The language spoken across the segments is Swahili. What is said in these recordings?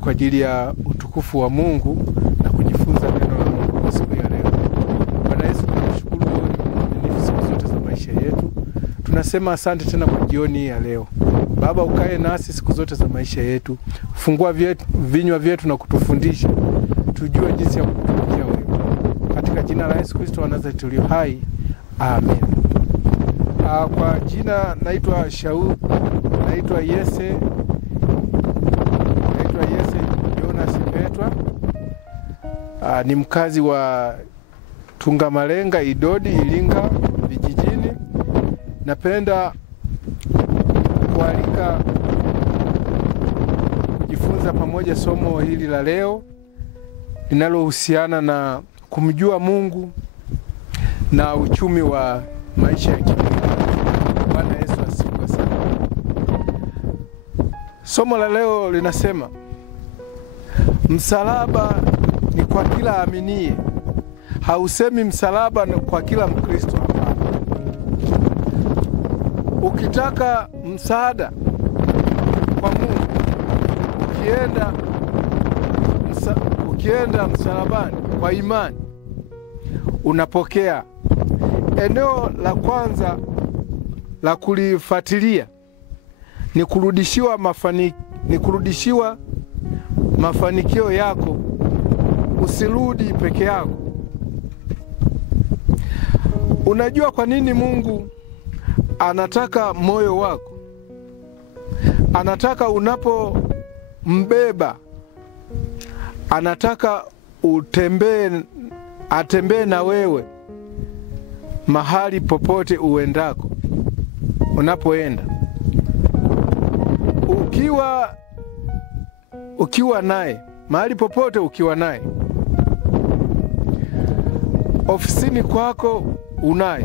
kwa ajili ya utukufu wa Mungu na kujifunza neno la Mungu kwa siku ya leo. Bwana Yesu, tunashukuru wewe ni mwaminifu siku zote za maisha yetu. Tunasema asante tena kwa jioni ya leo. Baba, ukae nasi siku zote za maisha yetu. Fungua vinywa vyetu na kutufundisha tujue jinsi ya kukutumikia wewe. Katika jina la Yesu Kristo wa Nazareti tulio hai. Amen. Kwa jina naitwa Shaul, naitwa Yese Jonas Petwa. Ni mkazi wa Tungamalenga, Idodi, Iringa vijijini. Napenda kualika kujifunza pamoja somo hili la leo linalohusiana na kumjua Mungu na uchumi wa maisha ya kimwili. Bwana Yesu asifiwe sana. Somo la leo linasema msalaba ni kwa kila aminie. Hausemi msalaba ni kwa kila Mkristo. Ukitaka msaada kwa Mungu, ukienda msalabani kwa imani, unapokea. Eneo la kwanza la kulifuatilia ni kurudishiwa mafanikio yako. Usirudi peke yako. Unajua kwa nini Mungu anataka moyo wako? Anataka unapombeba, anataka atembee na wewe mahali popote uendako, unapoenda. Ukiwa naye, mahali popote ukiwa naye. Ofisini kwako unaye.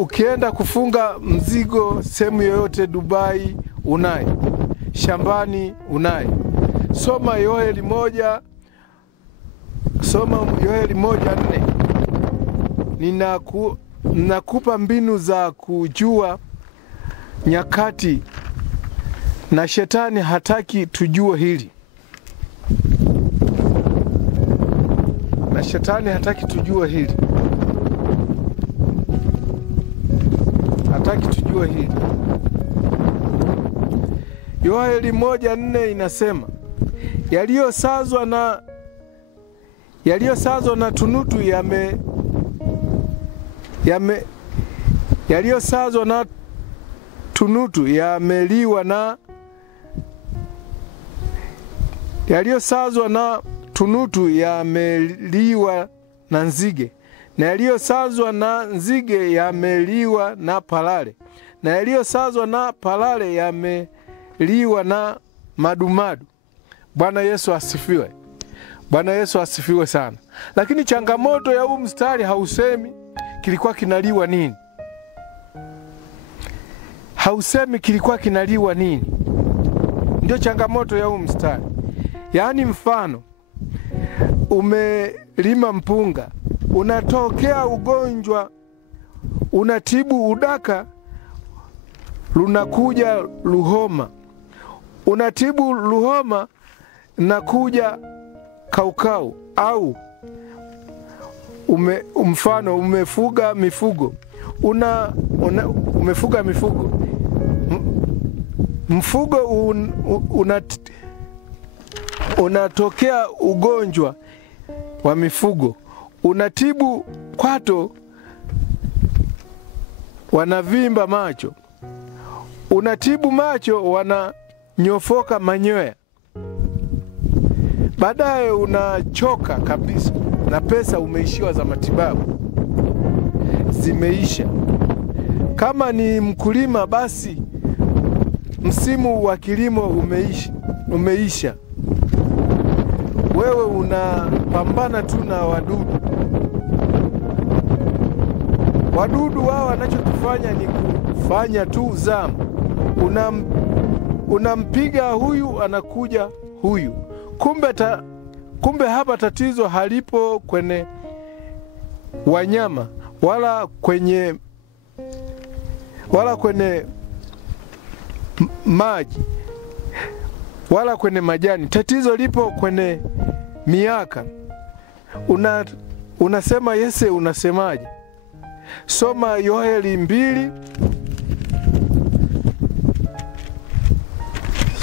Ukienda kufunga mzigo sehemu yoyote Dubai, unaye. Shambani unaye. Soma Yoeli 1:4. Ninakupa mbinu za kujua nyakati, na shetani hataki tujue hili. Yoeli 1:4 inasema, yaliyosazwa na tunutu yameliwa na nzige, na yaliyosazwa na nzige yameliwa na palale, na yaliyosazwa na palale yameliwa na madumadu. Bwana Yesu asifiwe. Bwana Yesu asifiwe sana. Lakini changamoto ya huu mstari hausemi kilikuwa kinaliwa nini. Hausemi kilikuwa kinaliwa nini. Ndio changamoto ya huu mstari. Yaani mfano, umelima mpunga, unatokea ugonjwa, unatibu udaka, lunakuja luhoma. Unatibu luhoma, nakuja kaukau. Au mfano umefuga mifugo, umefuga mifugo, mfugo unatokea ugonjwa wa mifugo, unatibu kwato, wanavimba macho, unatibu macho, wananyofoka manyoya. Baadaye unachoka kabisa na pesa umeishiwa za matibabu zimeisha. Kama ni mkulima, basi msimu wa kilimo umeisha. Wewe unapambana tu na wadudu. Wadudu wao wanachokifanya ni kufanya tu zamu. Unampiga huyu, anakuja huyu. Kumbe hapa tatizo halipo kwenye wanyama wala kwenye maji wala kwenye majani. Tatizo lipo kwenye miaka. Unasema Yese, unasemaje? Soma Yoeli 2.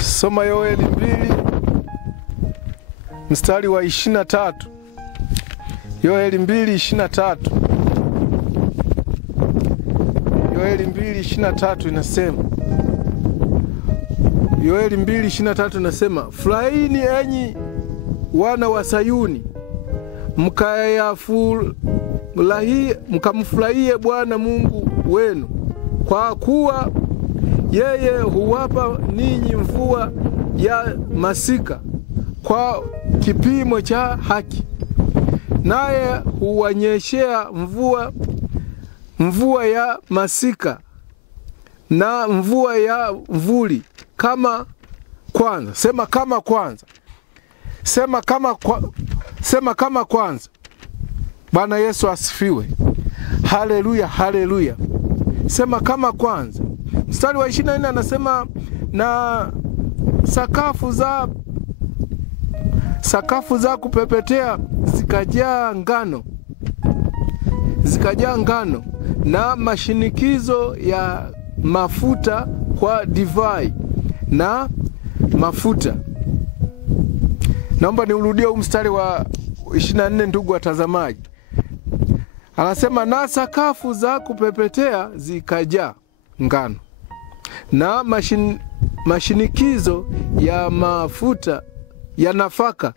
Soma Yoeli 2 mstari wa 23. Yoeli 2:23. Yoeli 2:23 inasema, Yoeli 2:23 inasema, furahini enyi wana wa Sayuni, mkamfurahie Bwana Mungu wenu, kwa kuwa yeye huwapa ninyi mvua ya masika kwa kipimo cha haki, naye huwanyeshea mvua ya masika na mvua ya mvuli kama kwanza. Sema kama kwanza. Sema kama kwanza. Bwana Yesu asifiwe. Haleluya, haleluya. Sema kama kwanza. Mstari wa 24 anasema, na sakafu za kupepetea zikajaa ngano na mashinikizo ya mafuta kwa divai na mafuta. Naomba niurudie huu mstari wa 24, ndugu watazamaji. Anasema, na sakafu za kupepetea zikajaa ngano na mashinikizo ya mafuta ya nafaka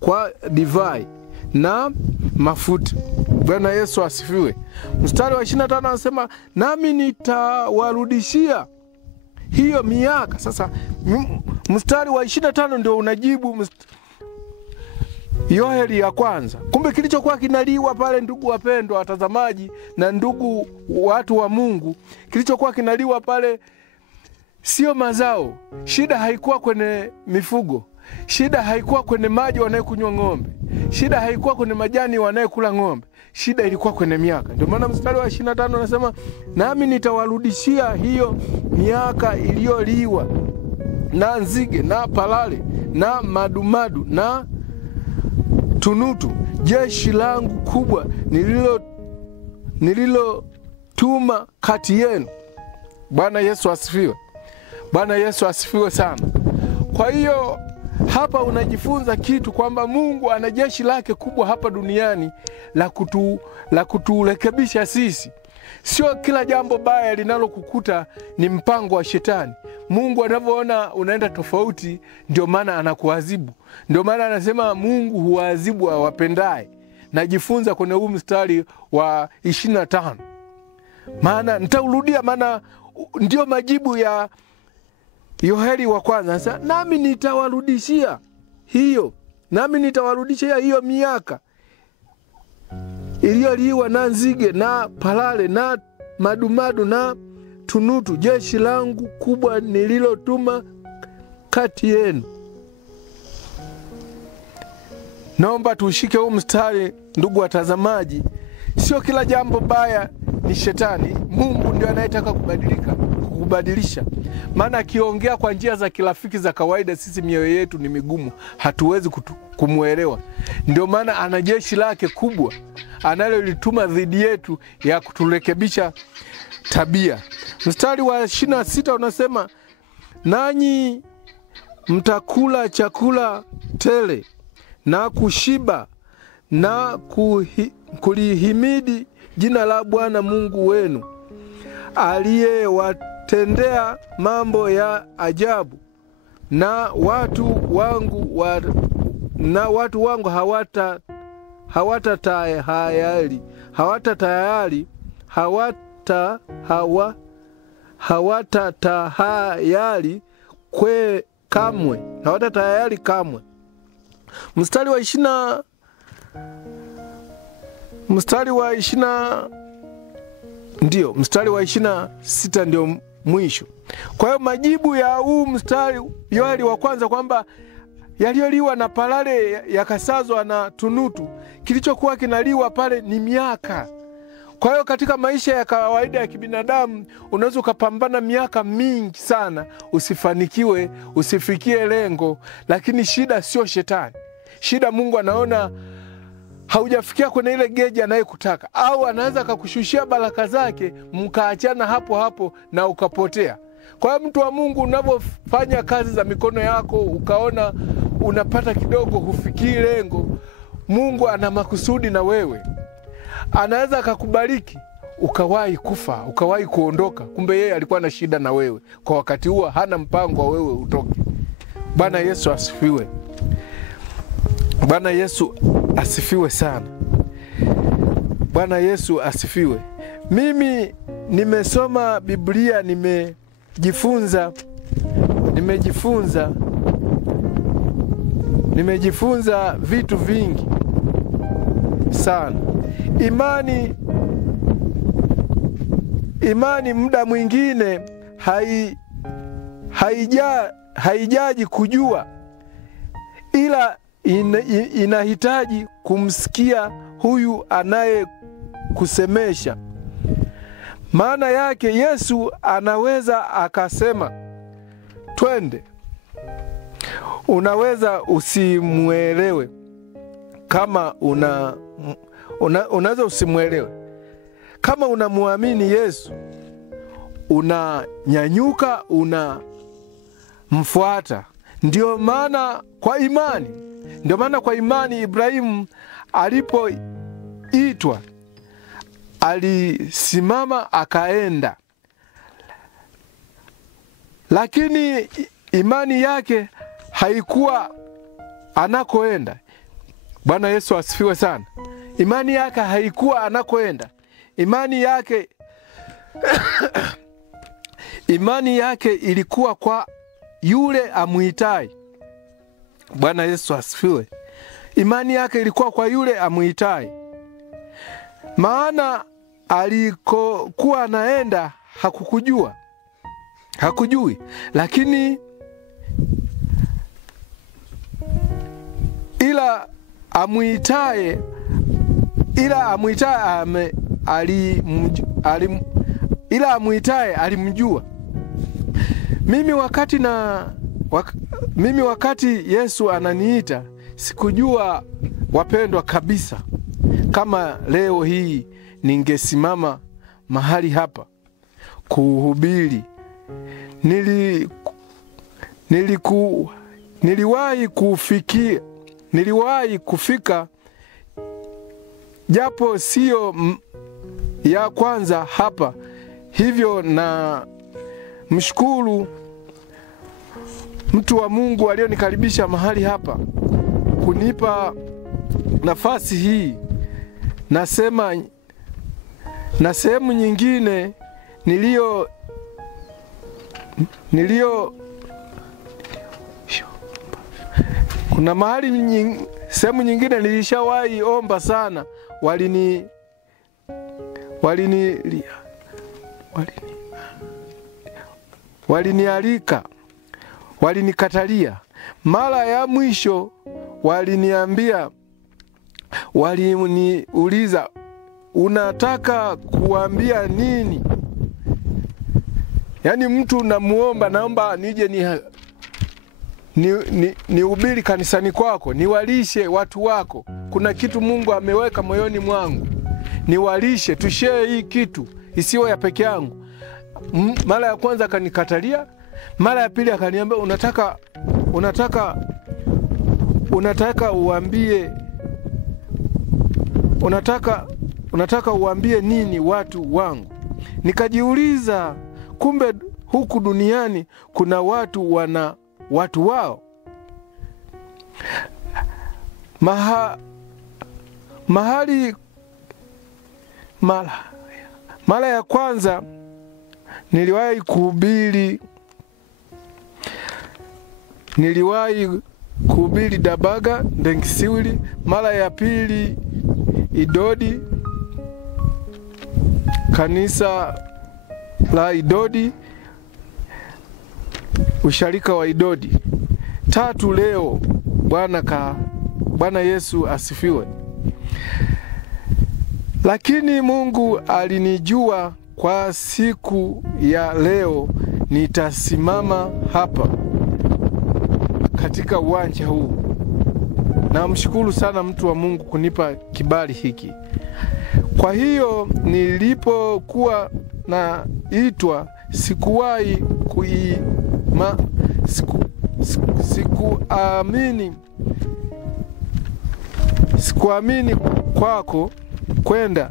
kwa divai na mafuta. Bwana Yesu asifiwe. Mstari wa 25 anasema, nami nitawarudishia hiyo miaka. Sasa mstari wa 25 ndio unajibu Yoeli ya kwanza. Kumbe kilichokuwa kinaliwa pale, ndugu wapendwa watazamaji na ndugu watu wa Mungu, kilichokuwa kinaliwa pale sio mazao. Shida haikuwa kwenye mifugo. Shida haikuwa kwenye maji wanayokunywa ng'ombe. Shida haikuwa kwenye majani wanayokula ng'ombe. Shida ilikuwa kwenye miaka. Ndio maana mstari wa 25 anasema, nami nitawarudishia hiyo miaka iliyoliwa na nzige na palale na madumadu na tunutu, jeshi langu kubwa nililotuma kati yenu. Bwana Yesu asifiwe. Bwana Yesu asifiwe sana. Kwa hiyo hapa unajifunza kitu kwamba Mungu ana jeshi lake kubwa hapa duniani la kuturekebisha sisi. Sio kila jambo baya linalokukuta ni mpango wa shetani. Mungu anavyoona unaenda tofauti, ndio maana anakuadhibu. Ndio maana anasema Mungu huadhibu awapendaye. Najifunza kwenye huu mstari wa 25. Maana nitaurudia, maana ndio majibu ya Yoeli wa kwanza. Sasa nami nitawarudishia hiyo miaka iliyoliwa na nzige na palale na madumadu na tunutu, jeshi langu kubwa nililotuma kati yenu. Naomba tushike huu mstari, ndugu watazamaji. Sio kila jambo baya ni shetani. Mungu ndio anayetaka kukubadilisha. Maana akiongea kwa njia za kirafiki za kawaida, sisi mioyo yetu ni migumu, hatuwezi kumuelewa. Ndio maana ana jeshi lake kubwa analolituma dhidi yetu ya kuturekebisha tabia. Mstari wa 26 unasema, nanyi mtakula chakula tele na kushiba na kulihimidi jina la Bwana Mungu wenu, aliyewatendea mambo ya ajabu, na watu wangu hawatatahayari kamwe. Mstari wa 26 ndio mwisho. Kwa hiyo majibu ya huu mstari Yoeli wa kwanza kwamba yaliyoliwa na palale yakasazwa na tunutu, kilichokuwa kinaliwa pale ni miaka. Kwa hiyo katika maisha ya kawaida ya kibinadamu unaweza ukapambana miaka mingi sana usifanikiwe, usifikie lengo, lakini shida sio shetani. Shida Mungu anaona haujafikia kwenye ile geji anayekutaka, au anaweza akakushushia baraka zake mkaachana hapo hapo na ukapotea. Kwa hiyo mtu wa Mungu, unapofanya kazi za mikono yako ukaona unapata kidogo, hufikii lengo, Mungu ana makusudi na wewe. Anaweza akakubariki ukawahi kufa, ukawahi kuondoka, kumbe yeye alikuwa na shida na wewe. Kwa wakati huo hana mpango wa wewe utoke. Bwana Yesu asifiwe. Bwana Yesu asifiwe sana. Bwana Yesu asifiwe. Mimi nimesoma Biblia, nimejifunza vitu vingi sana. Imani muda mwingine haijaji kujua, ila inahitaji kumsikia huyu anayekusemesha. Maana yake Yesu anaweza akasema twende, unaweza usimuelewe. Kama unaweza usimuelewe. Kama unamuamini Yesu, unanyanyuka, unamfuata. Ndio maana kwa imani Ibrahimu alipoitwa alisimama akaenda. Lakini imani yake haikuwa anakoenda. Bwana Yesu asifiwe sana. Imani yake haikuwa anakoenda. Imani yake ilikuwa kwa yule amuitai. Bwana Yesu asifiwe. Imani yake ilikuwa kwa yule amuitai. Maana alikokuwa anaenda hakujui, lakini ila amuitaye alimjua. Mimi wakati Yesu ananiita sikujua, wapendwa, kabisa kama leo hii ningesimama mahali hapa kuhubiri. Niliwahi kufika japo sio ya kwanza hapa. Hivyo na mshukuru mtu wa Mungu aliyonikaribisha mahali hapa kunipa nafasi hii. Nasema na sehemu nyingine kuna mahali sehemu nyingine nilishawahi omba sana, walinialika, walinikatalia. Mara ya mwisho waliniuliza, unataka kuambia nini? Yaani mtu namuomba, naomba nije nihubiri kanisani kwako, niwalishe watu wako. Kuna kitu Mungu ameweka moyoni mwangu, niwalishe, tushare hii kitu, isiwe ya peke yangu. Mara ya kwanza akanikatalia, mara ya pili akaniambia, unataka uambie nini watu wangu? Nikajiuliza, kumbe huku duniani kuna watu wana watu wao. Mara ya kwanza niliwahi kuhubiri Dabaga, Ndengisiwili. Mara ya pili Idodi, kanisa la Idodi, usharika wa Idodi. 3 leo. Bwana Yesu asifiwe. Lakini Mungu alinijua kwa siku ya leo nitasimama hapa katika uwanja huu. Namshukuru sana mtu wa Mungu kunipa kibali hiki. Kwa hiyo nilipokuwa naitwa sikuwahi sikuamini kwako kwenda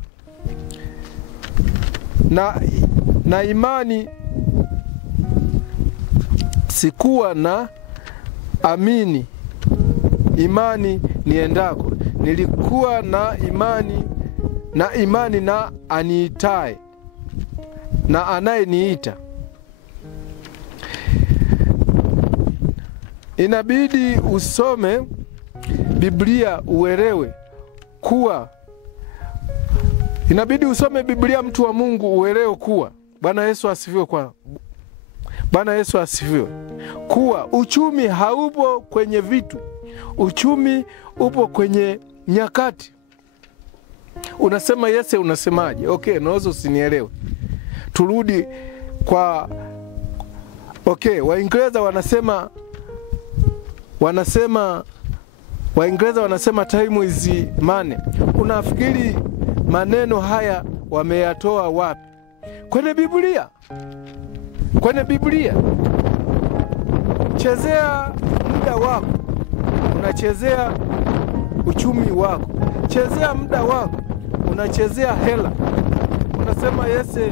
na imani, sikuwa na imani niendako. Nilikuwa na imani na aniitaye na anayeniita. Inabidi usome Biblia uelewe kuwa mtu wa Mungu uelewe kuwa Bwana Yesu asifiwe. Kuwa uchumi haupo kwenye vitu. Uchumi upo kwenye nyakati. Unasema Yese, unasemaje? Okay, naweza usinielewe. Turudi kwa Waingereza wanasema time is money. Unafikiri maneno haya wameyatoa wapi? Kwenye Biblia. Chezea muda wako, unachezea uchumi wako. Chezea muda wako, unachezea hela. Unasema Yese,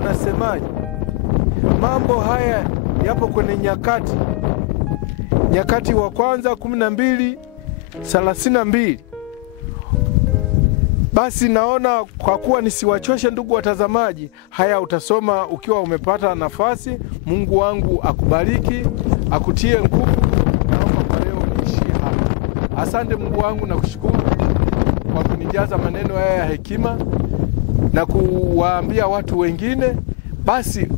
unasemaje? Mambo haya yapo kwenye nyakati. Nyakati wa kwanza 12:32. Basi naona kwa kuwa nisiwachoshe ndugu watazamaji, haya utasoma ukiwa umepata nafasi. Mungu wangu akubariki, akutie nguvu. Naomba kwa leo niishie hapa. Asante Mungu wangu, na kushukuru kwa kunijaza maneno haya ya hekima na kuwaambia watu wengine. Basi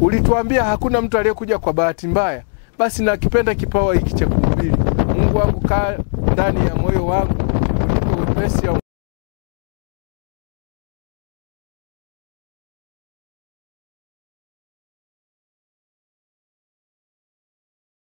ulituambia hakuna mtu aliyekuja kwa bahati mbaya. Basi nakipenda kipawa hiki cha kuhubiri. Mungu wangu, kaa ndani ya moyo wangu, unipe wepesi